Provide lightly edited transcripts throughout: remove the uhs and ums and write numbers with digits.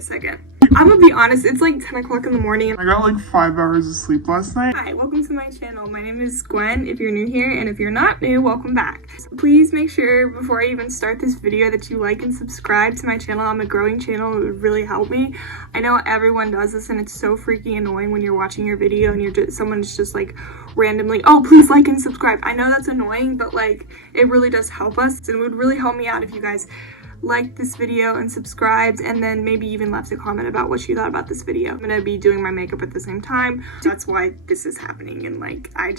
a second. I'm gonna be honest, it's like 10 o'clock in the morning. I got like 5 hours of sleep last night. Hi, welcome to my channel. My name is Gwen, if you're new here, and if you're not new, welcome back. So please make sure, before I even start this video, that you like and subscribe to my channel. I'm a growing channel, it would really help me. I know everyone does this, and it's so freaking annoying when you're watching your video and someone's just like randomly, oh, please like and subscribe. I know that's annoying, but like, it really does help us, and it would really help me out if you guys liked this video and subscribed, and then maybe even left a comment about what you thought about this video. I'm gonna be doing my makeup at the same time. That's why this is happening, and like, I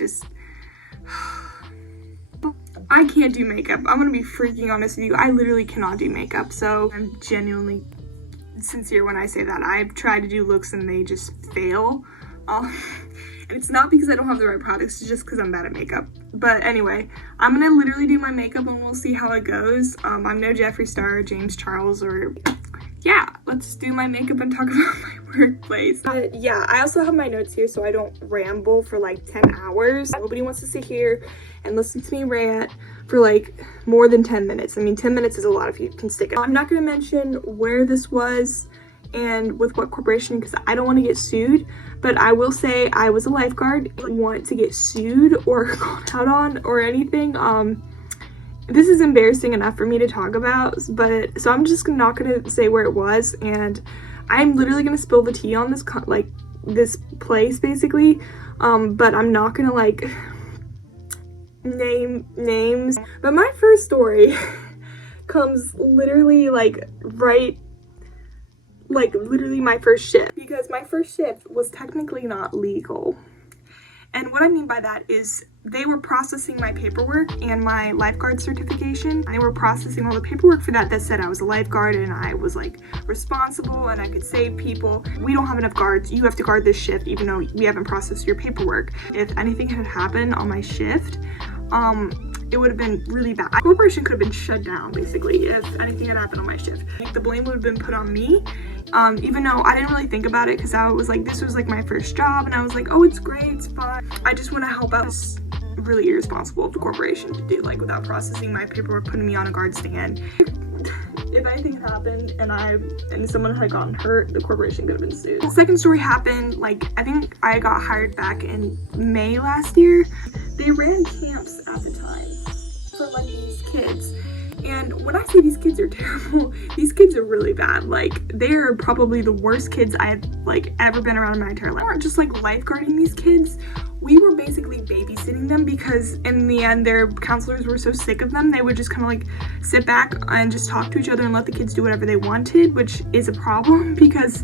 can't do makeup. I'm gonna be freaking honest with you. I literally cannot do makeup, so I'm genuinely sincere when I say that. I've tried to do looks and they just fail. And it's not because I don't have the right products, it's just because I'm bad at makeup. But anyway, I'm gonna literally do my makeup and we'll see how it goes. I'm no Jeffree Star or James Charles, or yeah, let's do my makeup and talk about my workplace. Yeah, I also have my notes here so I don't ramble for like 10 hours. Nobody wants to sit here and listen to me rant for like more than 10 minutes. I mean, 10 minutes is a lot if you can stick it. I'm not gonna mention where this was and with what corporation because I don't want to get sued, but I will say I was a lifeguard. I don't want to get sued or called out on or anything. This is embarrassing enough for me to talk about, but so I'm just not gonna say where it was, and I'm literally gonna spill the tea on this this place basically, but I'm not gonna like name names. But my first story comes literally literally my first shift, because my first shift was technically not legal. And what I mean by that is they were processing my paperwork and my lifeguard certification. They were processing all the paperwork for that said I was a lifeguard and I was like responsible and I could save people. We don't have enough guards. You have to guard this shift even though we haven't processed your paperwork. If anything had happened on my shift, it would have been really bad. The corporation could have been shut down basically if anything had happened on my shift. The blame would have been put on me, even though I didn't really think about it because I was like, this was like my first job and I was like, oh, it's great, it's fine. I just want to help out. It's really irresponsible of the corporation to do, like, without processing my paperwork, putting me on a guard stand. If anything had happened and someone had gotten hurt, the corporation could have been sued. The second story happened, like, I think I got hired back in May last year. They ran camps at the time for like these kids. And when I say these kids are terrible, these kids are really bad. Like, they are probably the worst kids I've like ever been around in my entire life. We weren't just like lifeguarding these kids. We were basically babysitting them because in the end their counselors were so sick of them, they would just kind of like sit back and just talk to each other and let the kids do whatever they wanted, which is a problem because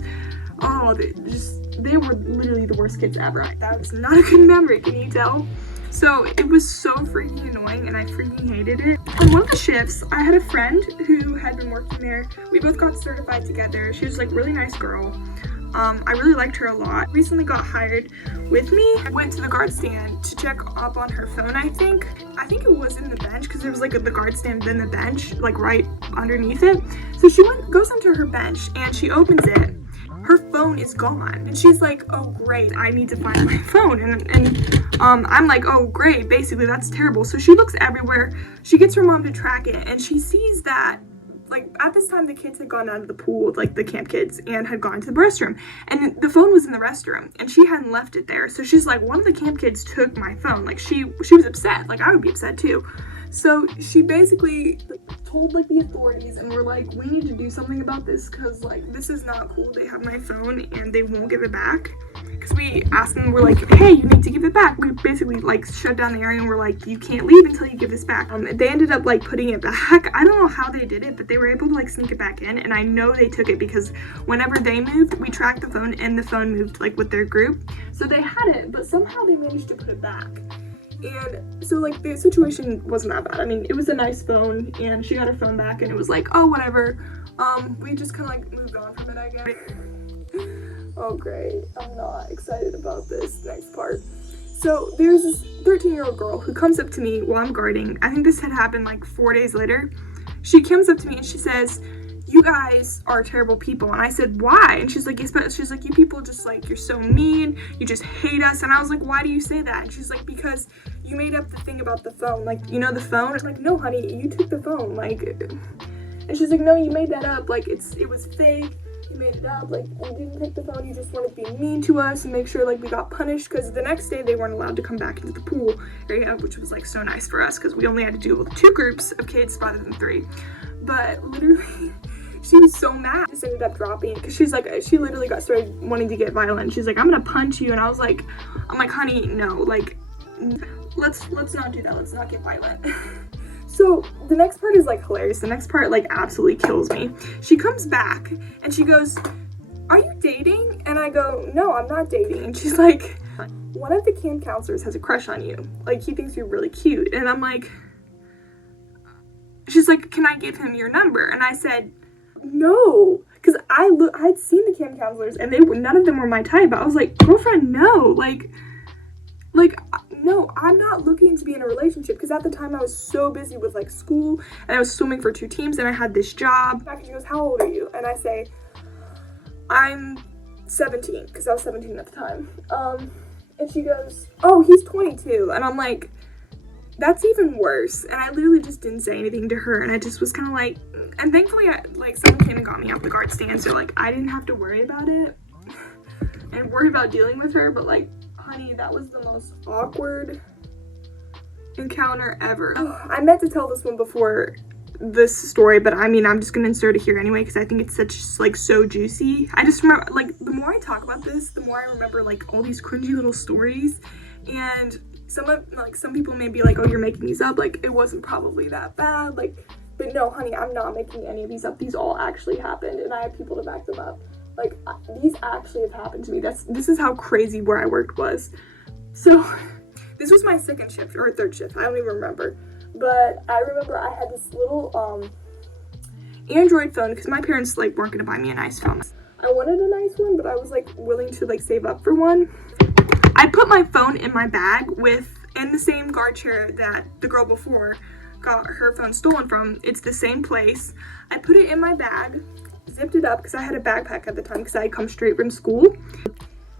they were literally the worst kids ever. That was not a good memory, can you tell? So it was so freaking annoying and I freaking hated it. On one of the shifts, I had a friend who had been working there. We both got certified together. She was like a really nice girl. I really liked her a lot. Recently got hired with me. I went to the guard stand to check up on her phone, I think it was in the bench because there was like the guard stand, then the bench, like right underneath it. So she goes onto her bench and she opens it. Her phone is gone and she's like, oh great, I need to find my phone, and I'm like, oh great, basically that's terrible. So she looks everywhere, she gets her mom to track it, and she sees that like at this time the kids had gone out of the pool, like the camp kids, and had gone to the restroom, and the phone was in the restroom and she hadn't left it there. So she's like, one of the camp kids took my phone. Like she was upset, like I would be upset too. So she basically told like the authorities, and we're like, we need to do something about this because like this is not cool. They have my phone and they won't give it back. Because we asked them, we're like, hey, you need to give it back. We basically like shut down the area and we're like, you can't leave until you give this back. They ended up like putting it back. I don't know how they did it, but they were able to like sneak it back in, and I know they took it because whenever they moved, we tracked the phone and the phone moved like with their group. So they had it, but somehow they managed to put it back. And so like the situation wasn't that bad. I mean, it was a nice phone and she got her phone back and it was like, oh whatever. We just kind of like moved on from it, I guess. Oh great, I'm not excited about this next part. So there's this 13-year-old girl who comes up to me while I'm guarding. I think this had happened like 4 days later. She comes up to me and she says, you guys are terrible people. And I said, why? And she's like, yes, but she's like, you people just like, you're so mean, you just hate us. And I was like, why do you say that? And she's like, because you made up the thing about the phone, like, you know, the phone. I was like, no, honey, you took the phone, like, and she's like, no, you made that up, like, it was fake. he made it up, like, you didn't take the phone, you just wanted to be mean to us and make sure, like, we got punished, because the next day they weren't allowed to come back into the pool area, which was, like, so nice for us, because we only had to deal with 2 groups of kids rather than 3. But literally, she was so mad. Just ended up dropping it, because she's like, she literally started wanting to get violent. She's like, I'm gonna punch you, and I'm like, honey, no, like, let's not do that, let's not get violent. So the next part is like hilarious. The next part like absolutely kills me. She comes back and she goes, are you dating? And I go, no, I'm not dating. And she's like, one of the camp counselors has a crush on you. Like, he thinks you're really cute. And I'm like, she's like, can I give him your number? And I said, no, because I'd seen the camp counselors and none of them were my type. I was like, girlfriend, no, like, no, I'm not looking to be in a relationship, because at the time I was so busy with like school, and I was swimming for 2 teams, and I had this job. And she goes, how old are you? And I say, I'm 17, because I was 17 at the time. And she goes, oh, he's 22. And I'm like, that's even worse. And I literally just didn't say anything to her, and I just was kind of like, and thankfully someone came and got me off the guard stand, so like I didn't have to worry about it and worry about dealing with her. But like, honey, that was the most awkward encounter ever. I meant to tell this one before this story, but I mean, I'm just gonna insert it here anyway, because I think it's such like so juicy. I just remember, like, the more I talk about this, the more I remember like all these cringy little stories, and some people may be like, oh, you're making these up, like it wasn't probably that bad, like, but no, honey, I'm not making any of these up. These all actually happened, and I have people to back them up. Like, these actually have happened to me. This is how crazy where I worked was. So, this was my second shift, or third shift, I don't even remember. But I remember I had this little, Android phone, because my parents, like, weren't gonna buy me a nice phone. I wanted a nice one, but I was, like, willing to, like, save up for one. I put my phone in my bag in the same guard chair that the girl before got her phone stolen from. It's the same place. I put it in my bag, zipped it up, because I had a backpack at the time, because I had come straight from school.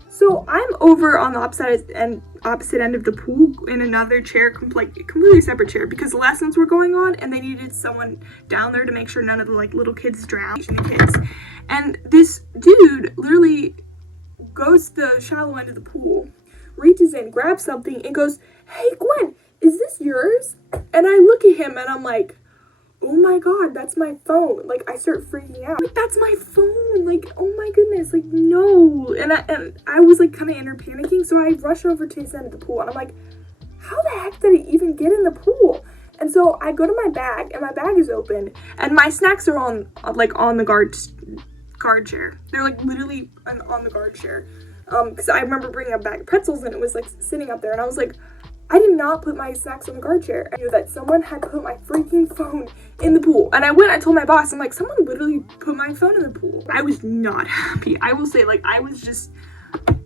So I'm over on the opposite end of the pool in another chair, completely separate chair, because lessons were going on and they needed someone down there to make sure none of the like little kids drowned. And this dude literally goes to the shallow end of the pool, reaches in, grabs something, and goes, hey Gwen, is this yours? And I look at him and I'm like, oh my god, that's my phone. Like, I start freaking out. Like, that's my phone. Like, oh my goodness. Like, no. And I was like kind of inner panicking, so I rush over to his end of the pool and I'm like, how the heck did it even get in the pool? And so I go to my bag, and my bag is open, and my snacks are on the guard chair. They're like literally on the guard chair. Because I remember bringing a bag of pretzels and it was like sitting up there, and I was like, I did not put my snacks on the guard chair. I knew that someone had put my freaking phone in the pool. And I told my boss, I'm like, someone literally put my phone in the pool. I was not happy. I will say, like, I was just,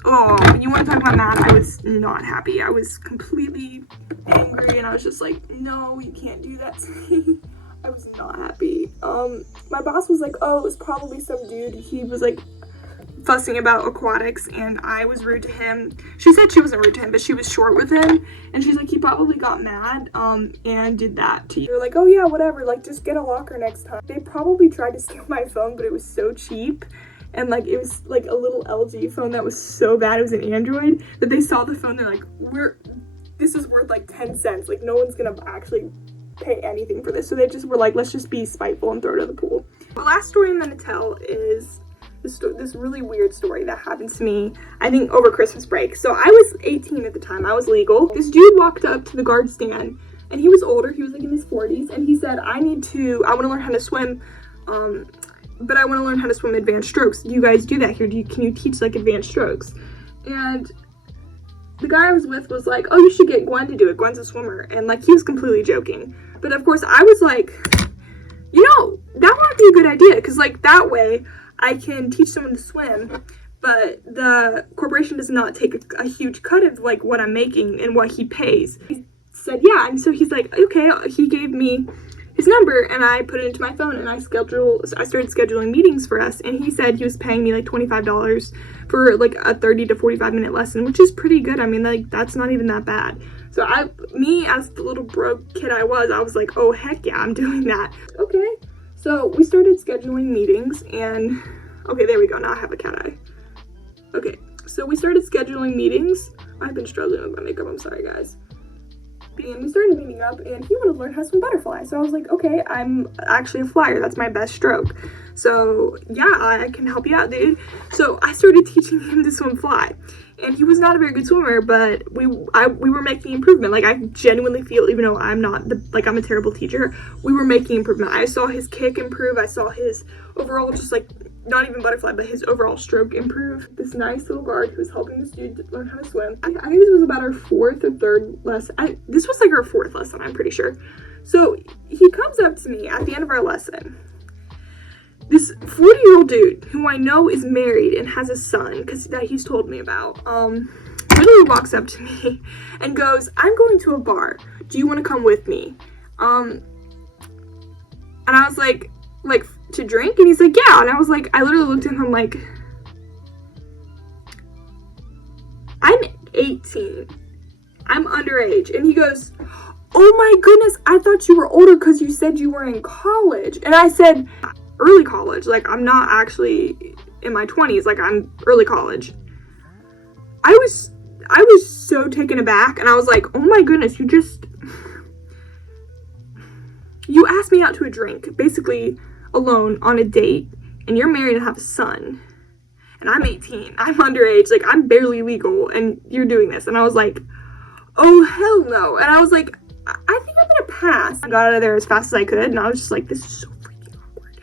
oh, when you want to talk about mad, I was not happy. I was completely angry, and I was just like, no, you can't do that to me. I was not happy. My boss was like, oh, it was probably some dude. He was like fussing about aquatics, and I was rude to him. She said she wasn't rude to him, but she was short with him, and she's like, he probably got mad and did that to you. They're like, oh yeah, whatever, like, just get a locker next time. They probably tried to steal my phone, but it was so cheap, and like, it was like a little LG phone that was so bad, it was an Android, that they saw the phone, they're like, this is worth like 10 cents, like no one's gonna actually pay anything for this. So they just were like, let's just be spiteful and throw it in the pool. The last story I'm gonna tell is this really weird story that happened to me, I think, over Christmas break. So I was 18 at the time, I was legal. This dude walked up to the guard stand, and he was older, he was like in his 40s, and he said, I want to learn how to swim, but I want to learn how to swim advanced strokes. Do you guys do that here? Can you teach like advanced strokes? And the guy I was with was like, oh, you should get Gwen to do it. Gwen's a swimmer. And like, he was completely joking. But of course I was like, you know, that might be a good idea, because like that way I can teach someone to swim, but the corporation does not take a huge cut of like what I'm making and what he pays. He said, yeah, and so he's like, okay, he gave me his number, and I put it into my phone, and I started scheduling meetings for us, and he said he was paying me like $25 for like a 30 to 45 minute lesson, which is pretty good. I mean, like, that's not even that bad. So me as the little broke kid I was like, oh heck yeah, I'm doing that. Okay. So we started scheduling meetings, and Okay, there we go. Now I have a cat eye. Okay, so we started scheduling meetings. I've been struggling with my makeup. I'm sorry, guys. And we started meeting up, and he wanted to learn how to swim butterfly. So I was like, okay, I'm actually a flyer. That's my best stroke. So yeah, I can help you out, dude. So I started teaching him to swim fly. And he was not a very good swimmer, but we were making improvement. Like, I genuinely feel, even though I'm not, I'm a terrible teacher, we were making improvement. I saw his kick improve. I saw his overall, just like, not even butterfly, but his overall stroke improve. This nice little guard who was helping this dude learn how to swim. I think this was about our 4th or 3rd lesson. This was like our 4th lesson, I'm pretty sure. So he comes up to me at the end of our lesson. This 40-year-old dude who I know is married and has a son, that he's told me about, literally walks up to me and goes, I'm going to a bar. Do you want to come with me? And I was like, to drink? And he's like, yeah. And I was like, I literally looked at him like, I'm 18. I'm underage. And he goes, oh my goodness, I thought you were older because you said you were in college. And I said, early college. Like, I'm not actually in my 20s. Like, I'm early college. I was so taken aback. And I was like, oh my goodness, you asked me out to a drink, basically alone on a date, and you're married and have a son, and I'm 18, I'm underage, like, I'm barely legal, and you're doing this. And I was like, oh hell no. And I was like, I think I'm gonna pass. I got out of there as fast as I could, and I was just like, this is so freaking awkward.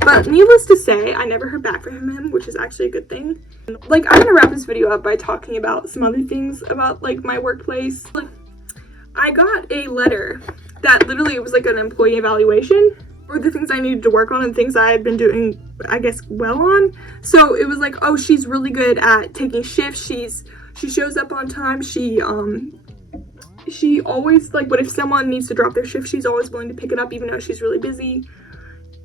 But needless to say, I never heard back from him, which is actually a good thing. Like, I'm gonna wrap this video up by talking about some other things about, like, my workplace. I got a letter that literally was like an employee evaluation for the things I needed to work on and things I had been doing, I guess, well on. So it was like, oh, she's really good at taking shifts. She shows up on time. She always, like, but if someone needs to drop their shift, she's always willing to pick it up even though she's really busy.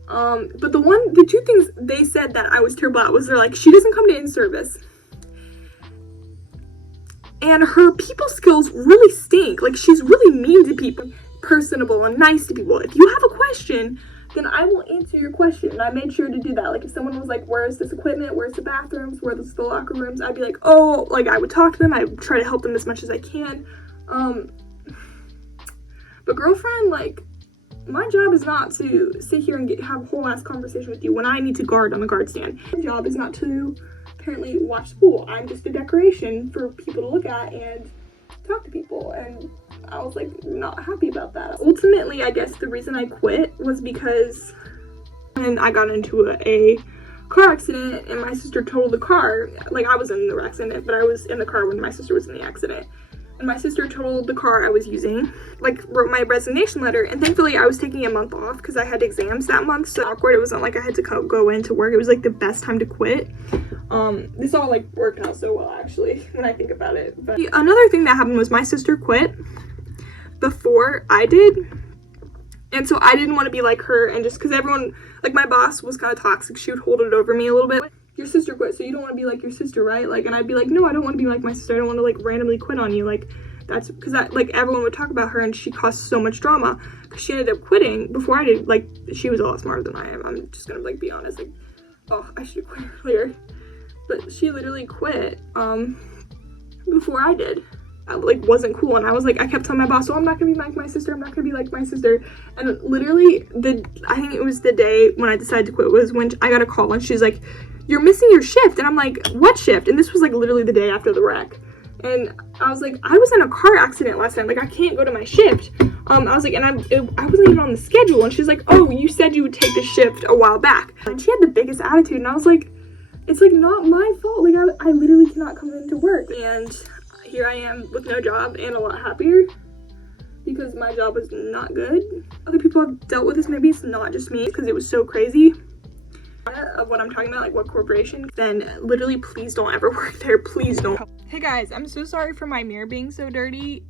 But the 2 things they said that I was terrible at was, they're like, she doesn't come to in-service. And her people skills really stink. Like, she's really mean to people, personable and nice to people. If you have a question, then I will answer your question. And I made sure to do that. Like, if someone was like, where's this equipment? Where's the bathrooms? Where's the locker rooms? I'd be like, oh, like, I would talk to them. I would try to help them as much as I can. But girlfriend, like, my job is not to sit here and have a whole ass conversation with you when I need to guard on the guard stand. My job is not to apparently watch the pool. I'm just a decoration for people to look at and talk to people, and I was like not happy about that. Ultimately, I guess the reason I quit was because when I got into a car accident and my sister totaled the car. Like, I was in the accident, but I was in the car when my sister was in the accident. And my sister totaled the car I was using, like, wrote my resignation letter, and thankfully I was taking a month off because I had exams that month, so awkward. It wasn't like I had to go into work. It was like the best time to quit. This all, like, worked out so well, actually, when I think about it. But another thing that happened was my sister quit before I did, and so I didn't want to be like her, and just because everyone, like, my boss was kind of toxic, she would hold it over me a little bit. Your sister quit, so you don't want to be like your sister, right? Like, and I'd be like, no, I don't want to be like my sister. I don't want to, like, randomly quit on you. Like, that's because like, everyone would talk about her, and she caused so much drama because she ended up quitting before I did. Like, she was a lot smarter than I am. I'm just gonna, like, be honest. Like, oh, I should have quit earlier, but she literally quit before I did. I, like, wasn't cool, and I was like, I kept telling my boss, oh, I'm not gonna be like my sister. I'm not gonna be like my sister. And literally, I think it was the day when I decided to quit was when I got a call, and she's like, you're missing your shift. And I'm like, what shift? And this was, like, literally the day after the wreck. And I was like, I was in a car accident last night. Like, I can't go to my shift. I was like, and I wasn't even on the schedule. And she's like, oh, you said you would take the shift a while back. And she had the biggest attitude. And I was like, it's, like, not my fault. Like, I literally cannot come into work. And here I am with no job and a lot happier because my job was not good. Other people have dealt with this. Maybe it's not just me because it was so crazy. Of what I'm talking about, like what corporation, then literally please don't ever work there. Please don't. Hey guys, I'm so sorry for my mirror being so dirty,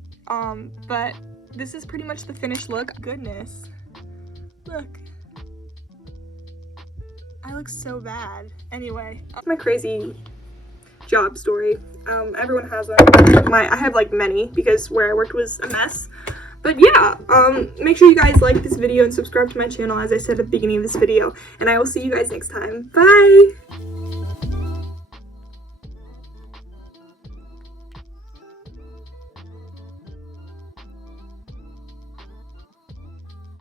but this is pretty much the finished look. Goodness, look, I look so bad. Anyway, my crazy job story. Everyone has one. I have, like, many because where I worked was a mess, But yeah, make sure you guys like this video and subscribe to my channel as I said at the beginning of this video, and I will see you guys next time. Bye!